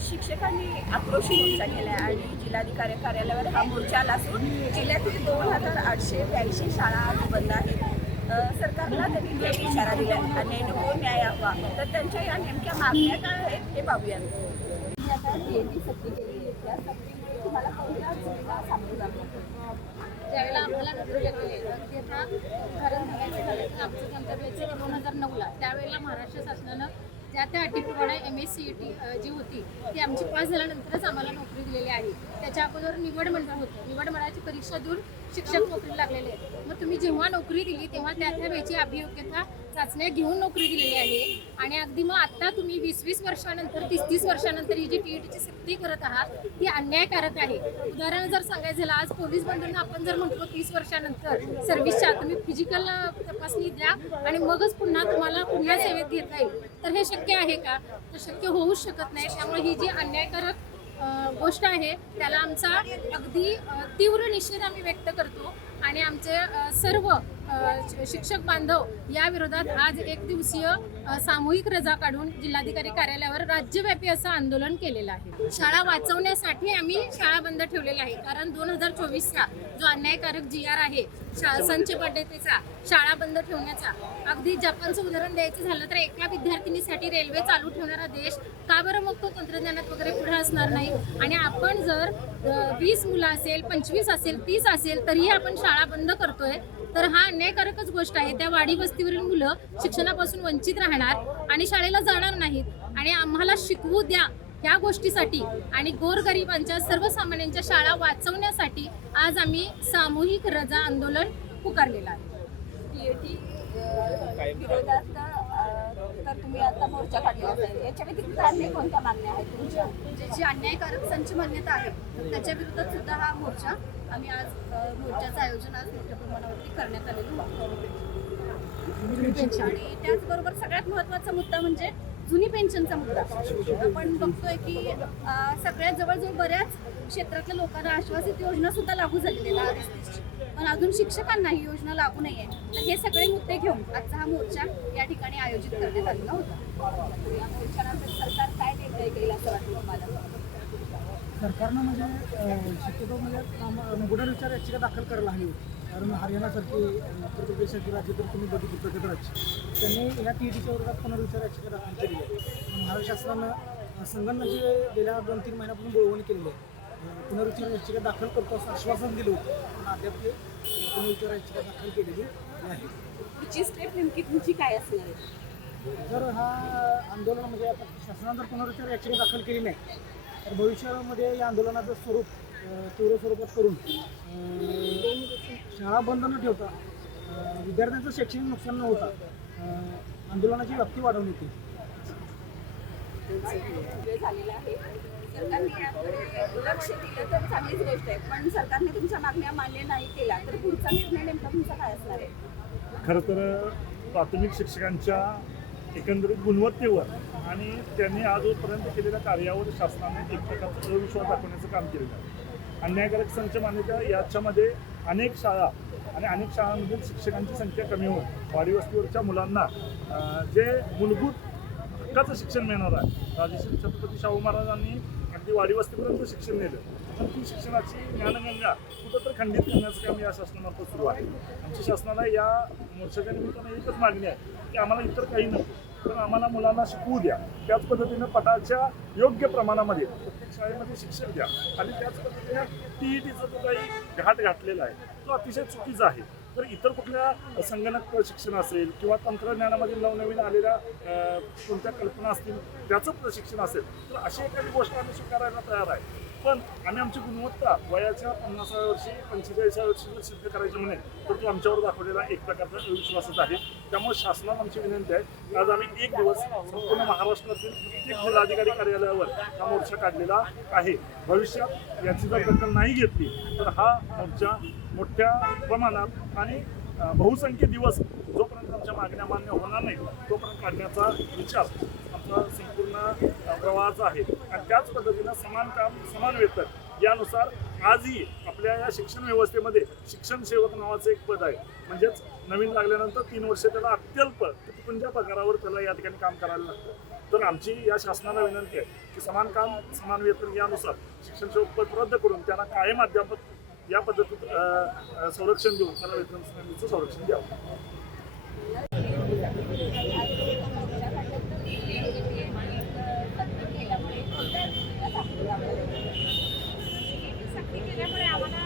शिक्षकांनी आक्रोशी मोर्चा केला आहे आणि जिल्हाधिकारी कार्यालयावर हा मोर्चा आला असून जिल्ह्यातील 2882 शाळा आज बंद आहेत. सरकारला त्यांनी थेट इशारा दिला आहे. अन्याय नको, न्याय हवा. तर त्यांच्या या नेमक्या मागण्या काय आहेत हे पाहूया. आता DAT सक्ती केली आहे, त्या सक्तीमुळे तुम्हाला कोणत्या चुकीला सामोरं जावं लागतं? ज्यावेळेला आम्हाला नोकरी लागली की आता उदाहरण सांगायचं झालं तर आमचं गंतव्याचे 2009ला त्यावेळेला महाराष्ट्र शासनानं ज्या त्या अटीप्रमाणे MSCET जी होती ती आमची पास झाल्यानंतरच आम्हाला नोकरी दिलेली आहे. त्याच्या अगोदर निवड मंडळ होतं. निवड मंडळाची परीक्षा देऊन शिक्षक नोकरी लागलेले आहेत. मग तुम्ही जेव्हा नोकरी दिली तेव्हा त्या वेळची अभियोग्यता चाचण्या घेऊन नोकरी दिलेली आहे आणि अगदी मग आत्ता तुम्ही 20-20 वर्षानंतर 30-30 वर्षानंतर ही जी TETची सक्ती करत आहात ती अन्यायकारक आहे. उदाहरण जर सांगायचं झालं, आज पोलीस बंधूंना आपण जर म्हटलो 30 वर्षानंतर सर्व्हिसच्या तुम्ही फिजिकल तपासणी द्या आणि मगच पुन्हा तुम्हाला पुन्हा सेवेत घेता येईल, तर हे शक्य आहे का? तर शक्य होऊच शकत नाही. त्यामुळे ही जी अन्यायकारक गोष्ट आहे त्याला आमचा अगदी तीव्र निषेध आम्ही व्यक्त करतो आणि आमचे सर्व शिक्षक बांधव या विरोधात आज एक दिवसीय सामूहिक रजा काढून जिल्हाधिकारी कार्यालयावर राज्यव्यापी असं आंदोलन केलेलं आहे. शाळा वाचवण्यासाठी आम्ही शाळा बंद ठेवलेल्या आहे. कारण 2024चा जो अन्यायकारक GR आहे संच पद्धतीचा शाळा बंद ठेवण्याचा, अगदी जपानचं उदाहरण द्यायचं झालं तर एका विद्यार्थिनीसाठी रेल्वे चालू ठेवणारा देश का बरं मग तो तंत्रज्ञानात वगैरे पुढे असणार नाही? आणि आपण जर 20 मुलं असेल, 25 असेल, 30 असेल तरीही आपण शाळा बंद करतोय, तर हा अन्यायकारकच गोष्ट आहे. त्या वाडी वस्तीवरील मुलं शिक्षणापासून वंचित राहणार आणि शाळेला जाणार नाहीत. आणि आम्हाला शिकवू द्या ह्या गोष्टीसाठी आणि गोरगरिबांच्या सर्वसामान्यांच्या शाळा वाचवण्यासाठी आज आम्ही सामूहिक रजा आंदोलन पुकारलेलं आहे. TET विरोधात तर तुम्ही आता मोर्चा काढला असेल, याच्या व्यतिरिक्त अन्य कोणत्या मागण्या आहेत तुमच्या? जी अन्यायकारक संच मान्यता आहे त्याच्या विरोधात सुद्धा हा मोर्चा आम्ही आज मोर्चाचं आयोजन आज मोठ्या प्रमाणावरती करण्यात आलेलं आहे. आणि त्याचबरोबर सगळ्यात महत्त्वाचा मुद्दा म्हणजे जुनी पेन्शनचा मुद्दा. आपण बघतोय की सगळ्यात जवळजवळ बऱ्याच क्षेत्रातल्या लोकांना आश्वासित योजना सुद्धा लागू झालेल्या आहेत, पण अजून शिक्षकांना ही योजना लागू नाही आहे. तर हे सगळे मुद्दे घेऊन आजचा हा मोर्चा या ठिकाणी आयोजित करण्यात आलेला होता. या मोर्चानंतर सरकार काय निर्णय घेईल असं वाटतं तुम्हाला? सरकारनं म्हणजे शक्यतो म्हणजे पुनर्विचार याचिका दाखल करायला हवी होती. कारण हरियाणासारखी, उत्तर प्रदेशसारखी राज्य तर तुम्ही बघितली प्रगत राज्य, त्यांनी या TETच्या विरोधात पुनर्विचार याचिका दाखल केली आहे. महाराष्ट्र शासनानं संगणनाची गेल्या 2-3 महिन्यापासून बोलवणी केलेली आहे. पुनर्विचार याचिका दाखल करतो असं आश्वासन दिलं होतं, पण अद्याप ते पुनर्विचार याचिका दाखल केलेली नाही. पुढची स्टेप नेमकी तुमची काय असणार आहे? जर हा आंदोलन म्हणजे आता शासनानं जर पुनर्विचार याचिका दाखल केली नाही तर भविष्यामध्ये या आंदोलनाचं स्वरूप तीव्र स्वरूपात करून शाळा बंद न ठेवता विद्यार्थ्यांचं शैक्षणिक नुकसान न होता आंदोलनाची व्याप्ती वाढवण्यात येईल. वेळ झालेला आहे. सरकारने याकडे लक्ष दिलं तर चांगलीच गोष्ट आहे, पण सरकारने तुमच्या मागण्या मान्य नाही केला तर पुढचा निर्णय नेमका तुमचा काय असणार आहे? खरं तर प्राथमिक शिक्षकांच्या एकंदरीत गुणवत्तेवर आणि त्यांनी आजपर्यंत केलेल्या कार्यावर शासनाने एक प्रकारचा अविश्वास दाखवण्याचं काम केलेलं आहे. अन्यायकारक संच मान्यता याच्यामध्ये अनेक शाळा आणि अनेक शाळांमधील शिक्षकांची संख्या कमी होऊन वाडी वस्तीवरच्या मुलांना जे मूलभूत हक्काचं शिक्षण मिळणार आहे. राजश्री छत्रपती शाहू महाराजांनी अगदी वाडी वस्तीपर्यंत शिक्षण नेलं, पण ती शिक्षणाची ज्ञानगंगा कुठंतरी खंडित करण्याचं काम या शासनामार्फत सुरू आहे. आमच्या शासनाला या मोर्चाच्या निमित्तानं एकच मागणी आहे की आम्हाला इतर काही नको, पण आम्हाला मुलांना शिकवू द्या. त्याच पद्धतीनं पटाच्या योग्य प्रमाणामध्ये प्रत्येक शाळेमध्ये शिक्षक द्या आणि त्याच पद्धतीने TETचा जो काही घाट घातलेला आहे तो अतिशय चुकीचा आहे. तर इतर कुठल्या संगणक शिक्षण असेल किंवा तंत्रज्ञानामध्ये नवनवीन आलेल्या कोणत्या कल्पना असतील त्याचं प्रशिक्षण असेल तर अशी एखादी गोष्ट आम्ही स्वीकारायला तयार आहे. पण आम्ही आमची गुणवत्ता वयाच्या 50व्या वर्षी 45व्या वर्षी सिद्ध करायची म्हणे तर तो आमच्यावर दाखवलेला एक प्रकारचा अविश्वासच आहे. त्यामुळे शासनाला आमची विनंती आहे, आज आम्ही एक दिवस संपूर्ण महाराष्ट्रातील प्रत्येक जिल्हाधिकारी कार्यालयावर हा मोर्चा काढलेला आहे. भविष्यात याची जर दखल नाही घेतली तर हा मोर्चा मोठ्या प्रमाणात आणि बहुसंख्य दिवस जोपर्यंत आमच्या मागण्या मान्य होणार नाही तोपर्यंत काढण्याचा विचार आमचा संपूर्ण प्रवाहाचा आहे. आणि त्याच पद्धतीनं समान काम समान वेतन यानुसार आजही आपल्या या शिक्षण व्यवस्थेमध्ये शिक्षण सेवक नावाचं एक पद आहे. म्हणजेच नवीन लागल्यानंतर 3 वर्ष त्याला अत्यल्प तुटपुंज्या पगारावर त्याला या ठिकाणी काम करायला लागतं. तर आमची या शासनाला विनंती आहे की समान काम समान वेतन यानुसार शिक्षण शुल्क रद्द करून त्यांना कायम अध्यापक या पद्धतीत संरक्षण देऊन त्याला वेतन श्रेणीचं संरक्षण द्यावं. सक्ती केल्यामुळे आम्हाला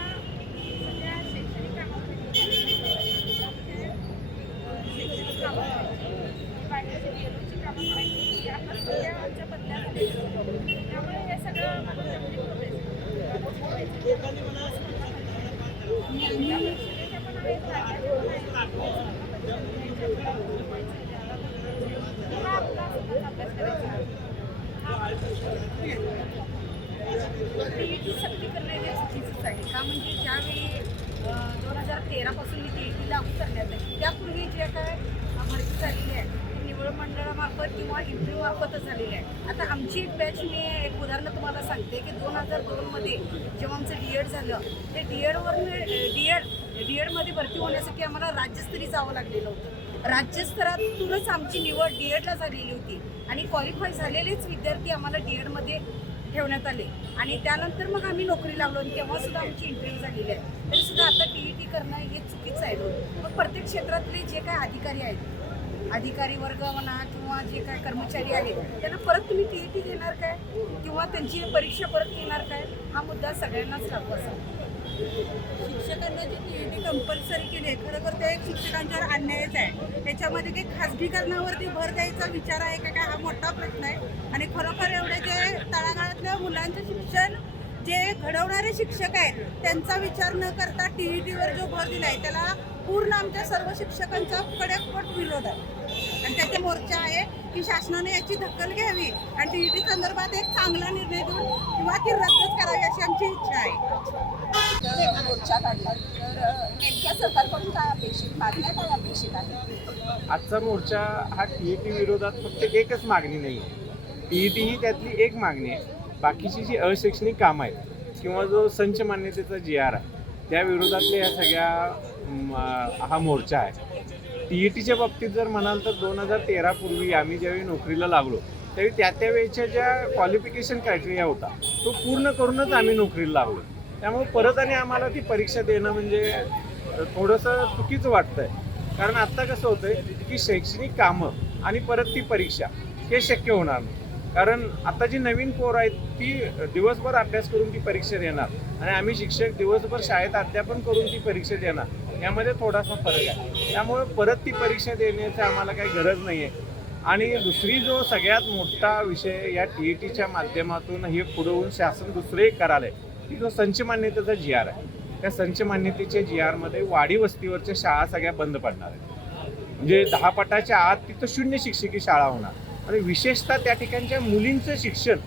सध्या शैक्षणिक कामामध्ये शैक्षणिक कामं बाकीची बेरोजची कामं करायची आता सध्या आमच्या बदल्या झालेल्या त्यामुळे हे सगळं टीईटी सक्ती करणं हे चुकीचंच आहे. का म्हणजे ज्यावेळी 2013 पासून ही टीईटी लागू करण्यात आली त्यापूर्वी जे काय भरती झालेली आहे ती निवड मंडळामार्फत किंवा इंटरव्ह्यू मार्फतच झालेली आहे. आता आमची एक बॅच मी एक उदाहरण तुम्हाला सांगते की 2002मध्ये जेव्हा आमचं DED झालं ते DEDमध्ये भरती होण्यासाठी आम्हाला राज्यस्तरीय जावं लागलेलं होतं. राज्यस्तरातूनच आमची निवड DEDला झालेली होती आणि क्वालिफाय झालेलेच विद्यार्थी आम्हाला DEDमध्ये ठेवण्यात आले आणि त्यानंतर मग आम्ही नोकरी लागलो आणि तेव्हा सुद्धा आमची इंटरव्ह्यू झालेली आहे. तरी सुद्धा आता टीईटी करणं हे चुकीचं आहे. मग प्रत्येक क्षेत्रातले जे काय अधिकारी आहेत अधिकारी वर्ग म्हणा किंवा जे काय कर्मचारी आहेत त्यांना परत तुम्ही टीईटी देणार काय किंवा त्यांची परीक्षा परत घेणार काय हा मुद्दा सगळ्यांनाच लागू असा. शिक्षकांना जी टीईटी कंपल्सरी केली आहे खरोखर ते शिक्षकांच्यावर अन्यायच आहे. त्याच्यामध्ये काही खाजगीकरणावरती भर द्यायचा विचार आहे का काय हा मोठा प्रश्न आहे आणि खरोखर एवढे जे तळागाळातल्या मुलांचं शिक्षण जे घडवणारे शिक्षक आहेत त्यांचा विचार न करता टीईटीवर जो भर दिला आहे त्याला पूर्ण आमच्या सर्व शिक्षकांचा कडेपट विरोध आहे आणि त्याचा मोर्चा आहे की शासनाने याची दखल घ्यावी आणि टीईटी संदर्भात एक चांगला निर्णय घेऊन किंवा ती रद्दच करावी अशी आमची इच्छा आहे. मोर्चा काढला तर नेमक्या सरकारकडून काय अपेक्षित मागण्या काय अपेक्षित आहे? आजचा मोर्चा हा टीईटी विरोधात फक्त एकच मागणी नाही आहे. टीईटी ही त्यातली एक मागणी आहे. बाकीची जी अशैक्षणिक कामं आहेत किंवा जो संच मान्यतेचा GR आहे त्या विरोधातले या सगळ्या हा मोर्चा आहे. टीईटीच्या बाबतीत जर म्हणाल तर 2013 पूर्वी आम्ही ज्यावेळी नोकरीला लागलो त्यावेळी त्या वेळेच्या ज्या क्वालिफिकेशन क्रायटेरिया होता तो पूर्ण करूनच आम्ही नोकरीला लागलो. त्यामुळे परत आणि आम्हाला ती परीक्षा देणं म्हणजे थोडंसं चुकीचं वाटतं आहे. कारण आत्ता कसं होतं आहे की शैक्षणिक कामं आणि परत ती परीक्षा हे शक्य होणार नाही. कारण आता जी नवीन पोरं आहेत ती दिवसभर अभ्यास करून ती परीक्षा देणार आणि आम्ही शिक्षक दिवसभर शाळेत अध्यापन करून ती परीक्षा देणार यामध्ये थोडासा फरक आहे. त्यामुळे परत ती परीक्षा देण्याची आम्हाला काही गरज नाही आहे. आणि दुसरी जो सगळ्यात मोठा विषय या टीईटीच्या माध्यमातून हे पुढे होऊन शासन दुसरं एक करायला आहे की जो संच मान्यतेचा GR आहे त्या संच मान्यतेच्या GRमध्ये वाडी वस्तीवरच्या शाळा सगळ्या बंद पडणार आहेत. म्हणजे 10 पटाच्या आत तिथं 0 शिक्षकी शाळा होणार आणि विशेषतः त्या ठिकाणच्या मुलींचं शिक्षण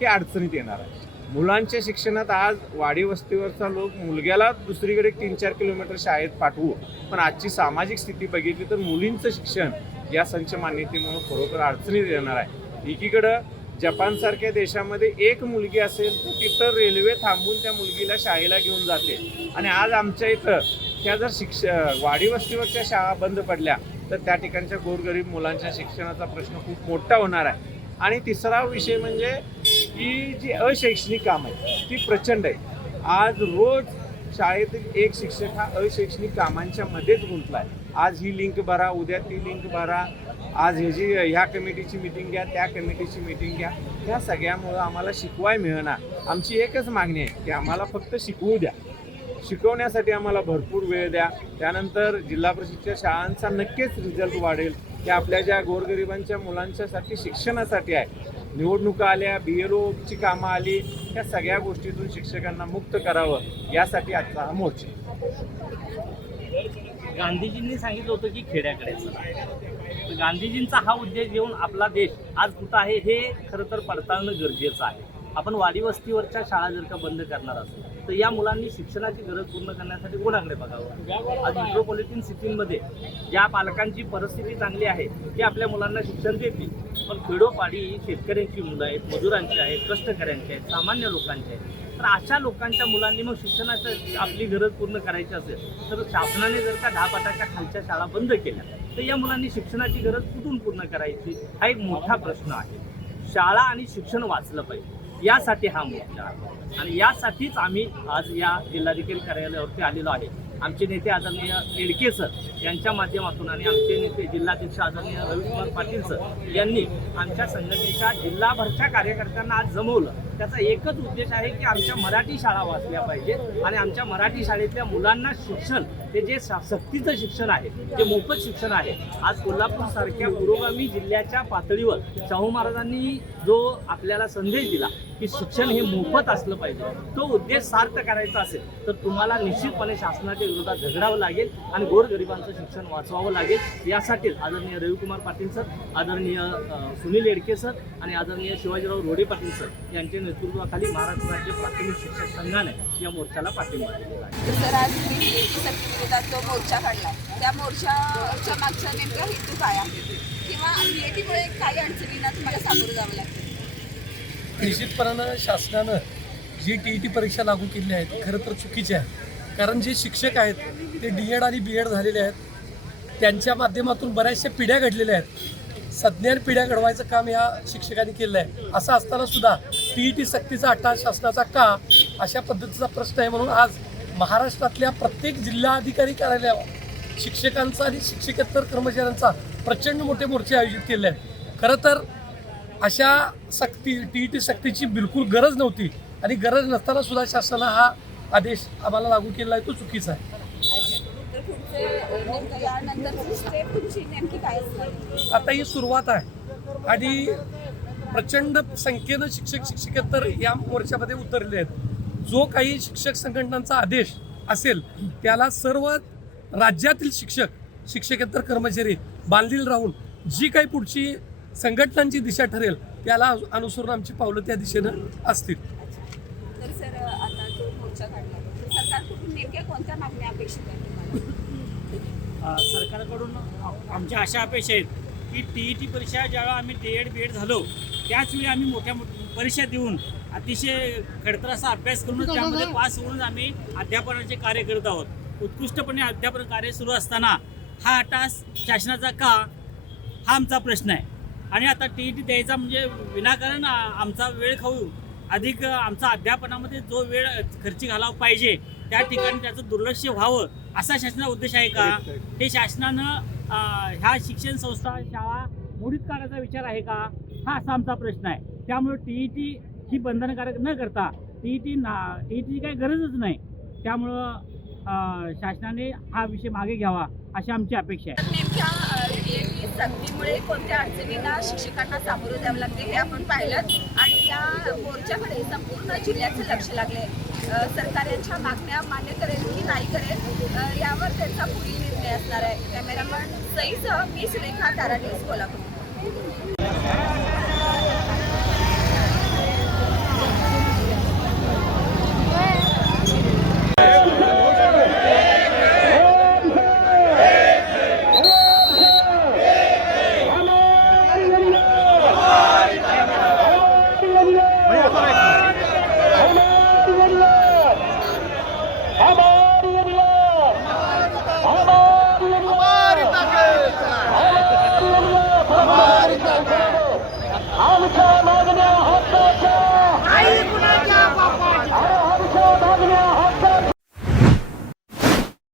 हे अडचणीत येणार आहे. मुलांच्या शिक्षणात आज वाडी वस्तीवरचा लोक मुलग्याला दुसरीकडे 3-4 किलोमीटर शाळेत पाठवू पण आजची सामाजिक स्थिती बघितली तर मुलींचं शिक्षण या संच मान्यतेमुळे खरोखर अडचणीत येणार आहे. एकीकडं जपानसारख्या देशामध्ये एक मुलगी असेल तर तिथं रेल्वे थांबून त्या मुलगीला शाळेला घेऊन जाते आणि आज आमच्या इथं त्या जर वाडी वस्तीवरच्या शाळा बंद पडल्या तर त्या ठिकाणच्या गोरगरीब मुलांच्या शिक्षणाचा प्रश्न खूप मोठा होणार आहे. आणि तिसरा विषय म्हणजे की जी अशैक्षणिक कामं आहे ती प्रचंड आहे. आज रोज शाळेतील एक शिक्षक हा अशैक्षणिक कामांच्या मध्येच गुंतला आहे. आज ही लिंक भरा उद्या ती लिंक भरा आज ह्या कमिटीची मीटिंग घ्या त्या कमिटीची मीटिंग घ्या. ह्या सगळ्यामुळं आम्हाला शिकवाय मिळणार. आमची एकच मागणी आहे की आम्हाला फक्त शिकवू द्या. शिकवण्यासाठी आम्हाला भरपूर वेळ द्या. त्यानंतर जिल्हा परिषदच्या शाळांचा नक्कीच रिझल्ट वाढेल की आपल्या ज्या गोरगरिबांच्या मुलांच्यासाठी शिक्षणासाठी आहे. निवडणुका आल्या BLOची कामं आली या सगळ्या गोष्टीतून शिक्षकांना मुक्त करावं यासाठी आजचा हा मोर्चा. गांधीजींनी सांगितलं होतं की खेड्याकडे गांधीजींचा हा उद्देश घेऊन आपला देश आज कुठं आहे हे खरं तर पडताळणं गरजेचं आहे. आपण वाडी वस्तीवरच्या शाळा जर का बंद करणार असू तर या मुलांनी शिक्षणाची गरज पूर्ण करण्यासाठी कोणाकडे बघावं? आज मेट्रोपॉलिटन सिटीमध्ये ज्या पालकांची परिस्थिती चांगली आहे ते आपल्या मुलांना शिक्षण देतील, पण खेडोपाडी शेतकऱ्यांची मुलं आहेत, मजुरांची आहेत, कष्टकऱ्यांची आहेत, सामान्य लोकांची आहेत. तर अशा लोकांच्या मुलांनी मग शिक्षणाची आपली गरज पूर्ण करायची असेल तर शासनाने जर का 10 खालच्या शाळा बंद केल्या तर या मुलांनी शिक्षणाची गरज कुठून पूर्ण करायची हा एक मोठा प्रश्न आहे. शाळा आणि शिक्षण वाचलं पाहिजे यासाठी हा मोर्चा आहे आणि यासाठीच आम्ही आज या जिल्हाधिकारी कार्यालयावरती आलेलो आहे. आमचे नेते आदरणीय येडके सर यांच्या माध्यमातून आणि आमचे नेते जिल्हाध्यक्ष आदरणीय रविकुमार पाटील सर यांनी आमच्या संघटनेच्या जिल्हाभरच्या कार्यकर्त्यांना आज जमवलं. त्याचा एकच उद्देश आहे की आमच्या मराठी शाळा वाचल्या पाहिजे आणि आमच्या मराठी शाळेतल्या मुलांना शिक्षण ते जे सक्तीचं शिक्षण आहे, जे मोफत शिक्षण आहे, आज कोल्हापूरसारख्या पुरोगामी जिल्ह्याच्या पातळीवर शाहू महाराजांनी जो आपल्याला संदेश दिला की शिक्षण हे मोफत असलं पाहिजे, तो उद्देश सार्थ करायचा असेल तर तुम्हाला निश्चितपणे शासनाच्या विरोधात झगडावं लागेल आणि गोरगरिबांचं शिक्षण वाचवावं लागेल. यासाठीच आदरणीय रविकुमार पाटील सर, आदरणीय सुनील येडके सर आणि आदरणीय शिवाजीराव रोडे पाटील सर यांच्या नेतृत्वाखाली महाराष्ट्र राज्य प्राथमिक शिक्षक संघाने या मोर्चाला पाठिंबा दिलेला आहे. तर आज मी विरोधात जो मोर्चा काढला त्या मोर्चाच्या मागचा नेमका हेतू काय आहे किंवा DAT-मुळे काही अडचणींना तुम्हाला सामोरं जावं लागतं? निश्चितपणानं शासनानं जी TET परीक्षा लागू केली आहे ती खरं तर चुकीची आहे. कारण जे शिक्षक आहेत ते D.Ed आणि B.Ed झालेले आहेत, त्यांच्या माध्यमातून बऱ्याचशा पिढ्या घडलेल्या आहेत. सज्ञान पिढ्या घडवायचं काम या शिक्षकांनी केलं आहे. असं असताना सुद्धा TET सक्तीचा अट्टहास शासनाचा का, अशा पद्धतीचा प्रश्न आहे. म्हणून आज महाराष्ट्रातल्या प्रत्येक जिल्हाधिकारी कार्यालयावर शिक्षकांचा आणि शिक्षकेतर कर्मचाऱ्यांचा प्रचंड मोठे मोर्चे आयोजित केले आहेत. खरं तर अशा TET सक्तीची बिलकुल गरज नव्हती आणि गरज नसताना सुद्धा शासनानं हा आदेश आम्हाला लागू केला आहे, तो चुकीचा आहे. तर पुढचे नेमकं यानंतरची स्टेप तुमची नेमकी काय असणार? आता ही सुरुवात आहे आणि प्रचंड संख्येनं शिक्षकेतर या मोर्चामध्ये उतरले आहेत. जो काही शिक्षक संघटनांचा आदेश असेल त्याला सर्व राज्यातील शिक्षकेतर कर्मचारी बांधील राहून जी काही पुढची संघटनांची दिशा ठरेल त्याला अनुसरून आमची पावलं त्या दिशेनं असतील. तर सर आता जो मोर्चा काढला तर सरकारकडून नेमक्या कोणत्या मागण्या अपेक्षित आहेत तुम्हाला? सरकारकडून आमच्या अशा अपेक्षा आहेत की TET परीक्षा ज्यावेळेला आम्ही D.Ed B.Ed झालो त्याचवेळी आम्ही मोठ्या परीक्षा देऊन अतिशय खडतर असा अभ्यास करून त्यामध्ये पास होऊन आम्ही अध्यापनाचे कार्य करत आहोत. उत्कृष्टपणे अध्यापन कार्य सुरू असताना हा अट्टहास शासनाचा का, हा आमचा प्रश्न आहे. आणि आता TET द्यायचा म्हणजे विनाकारण आमचा वेळ खाऊ, अधिक आमचा अध्यापनामध्ये जो वेळ खर्ची घालावा पाहिजे त्या ठिकाणी त्याचं दुर्लक्ष व्हावं असा शासनाचा उद्देश आहे का? हे शासनानं ह्या शिक्षण संस्था शाळा मोडीत काढायचा विचार आहे का? हा असा आमचा प्रश्न आहे. त्यामुळे TET ही बंधनकारक न करता TETची काही गरजच नाही. त्यामुळं शासनाने हा विषय मागे घ्यावा अशी आमची अपेक्षा आहे. नेमक्या DAT सक्तीमुळे कोणत्या अडचणींना शिक्षकांना सामोरं द्यावं लागते हे आपण पाहिलं आणि या मोर्चाकडे संपूर्ण जिल्ह्याचं लक्ष लागले. सरकार यांच्या मागण्या मान्य करेल की नाही करेल यावर त्यांचा पुढील निर्णय असणार आहे. कॅमेरामन सईसह मी सुरेखा तारा न्यूज कोल्हापूर. भैया